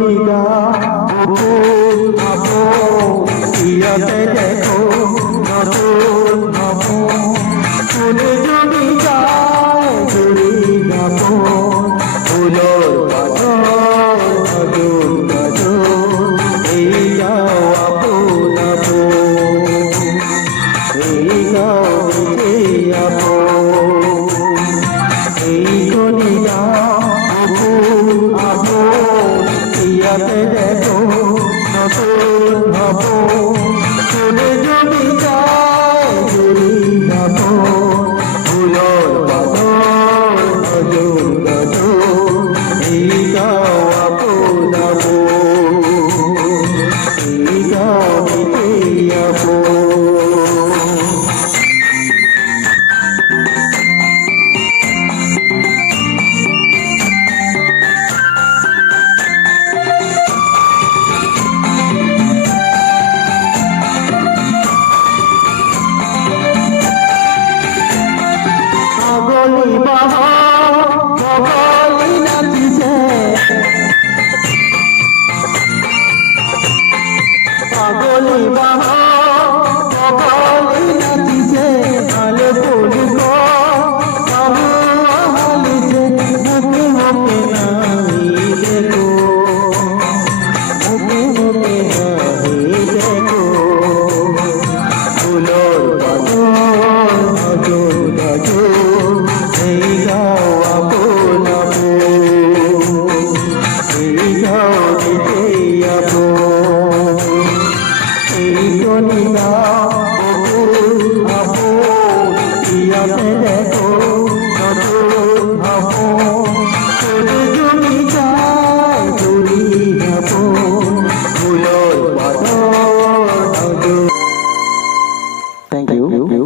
কলিগা ইয়াতে দেখো নতুন ফুল যদি যায় জুড়ি গাবো ফুলোর পাথর নতুন নতুন এই গাও আপন আপন এই গাও আপন এই কলিগা ইয়াতে দেখো নতুন ফুলে জমি যায় জুড়ি গাবো ফুলোর পাথর নতুন নতুন এই গাও আপন আপন এই গাও আপন পাগলি নাচিছে পাগলি নাচিছে আলে পড়িব বাবু হালিছে মুখে মুখে নাই দেখো মুখে মুখে নাই দেখো ফুলোর পাথর নজর নজর এই গাও আপন এই গাও দিতে আপন এই কলিগা আপন ইয়াতে দেখো নতুন ফুল জমি যায় জুড়ি আপন ফুলোর পাথর নজর। Thank you.